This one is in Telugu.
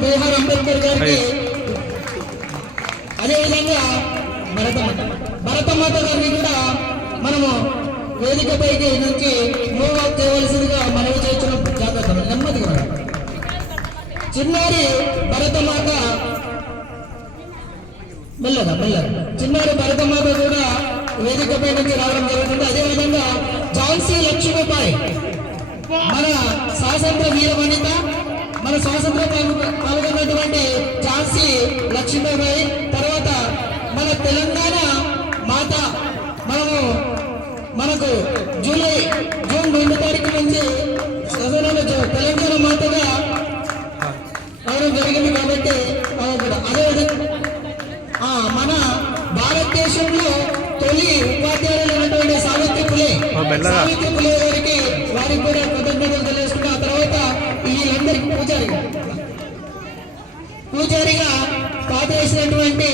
బీహార్ అంబేద్కర్ గారికి, అదేవిధంగా భరతమాత గారిని కూడా మనము వేదికపైకి నుంచి మూవ్ అవుట్ చేయవలసిందిగా మనవి చేస్తున్న జాగ్రత్త నెమ్మదిగా. చిన్నారి భరతమాత మెల్లగా చిన్నారి భరతమాత కూడా వేదికపై నుంచి రావడం జరుగుతుంది. అదేవిధంగా ఝాన్సీ లక్ష్మీబాయి, మన స్వాతంత్ర వీర వనిత, మన స్వాతంత్ర పాల్గొన్నటువంటి ఝాన్సీ లక్ష్మీబాయి. తర్వాత మన తెలంగాణ మాత, మనకు జూన్ 2 తారీఖు నుంచి తెలంగాణ మాతగా అవడం జరిగింది. కాబట్టి అదేవిధంగా మన భారతదేశంలో తొలి ఉపాధ్యాయులు అయినటువంటి సావిత్రి పులే గారికి వారికి కూడా కృతజ్ఞతలు తెలియజేస్తున్నా. ఆ తర్వాత వీళ్ళందరికీ పూజారిగా పాత వేసినటువంటి